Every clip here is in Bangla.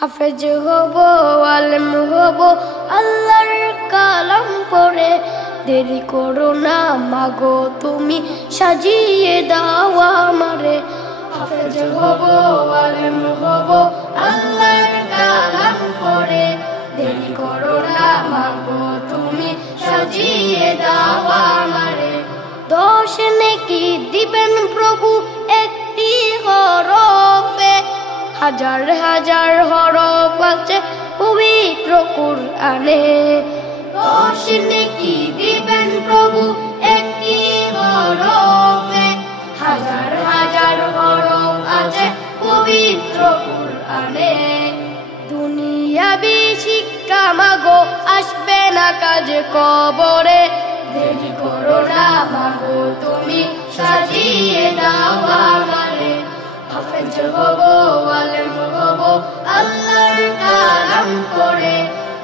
হাফেজ হব, আলেম হব, আল্লাহর কালাম পড়ে। দেরি করো না মাগো তুমি, সাজিয়ে দাও আমারে। হাফেজ হব, আলেম হব, আল্লাহর কালাম পড়ে। দেরি করো না মাগো তুমি, সাজিয়ে দাও আমারে। 10 নেকি দিবেন প্রভু একটি হরফে, হাজার হাজার হরফ আছে পবিত্র কুরআনে। 10 নেকি দিবেন প্রভু একটি হরফে, হাজার হাজার হরফ আছে পবিত্র কুরআনে। দুনিয়াবি শিক্ষা মাগো আসবে না কাজে কবরে। দেরি করো না মাগো তুমি, সাজিয়ে দাও আমারে। হাফেজ হব, আলেম হব, আল্লাহর কালাম পড়ে।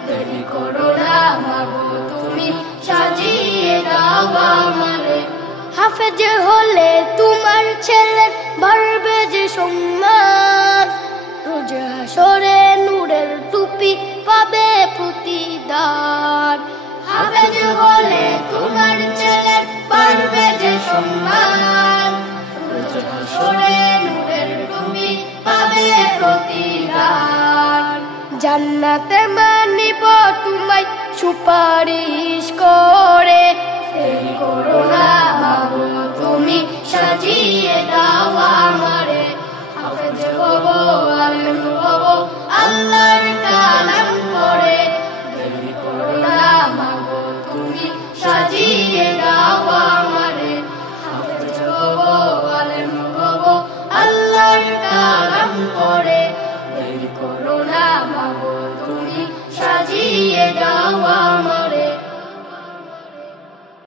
দেরি করো না মাগো তুমি, সাজিয়ে দাও আমারে। হাফেজ হলে তোমার ছেলের বাড়বে যে সম্মান, রোজ হাশরে নূরের টুপি পাবে প্রতিদান। হাফেজ হলে তোমার ছেলের বাড়বে যে সম্মান, রোজ হাশরে নূরের টুপি পাবে প্রতিদান। জান্নাতে মানিব তোমায় সুপারিশ করে। দেরি করো না মাগো তুমি, সাজিয়ে দাও আমারে। হাফেজ হব, আলেম হব, আল্লাহর কালাম পড়ে। দেরি করো না মাগো তুমি, সাজিয়ে দাও আমারে। হাফেজ হব, আলেম হব, আল্লাহর কালাম পড়ে। দেরি করো না।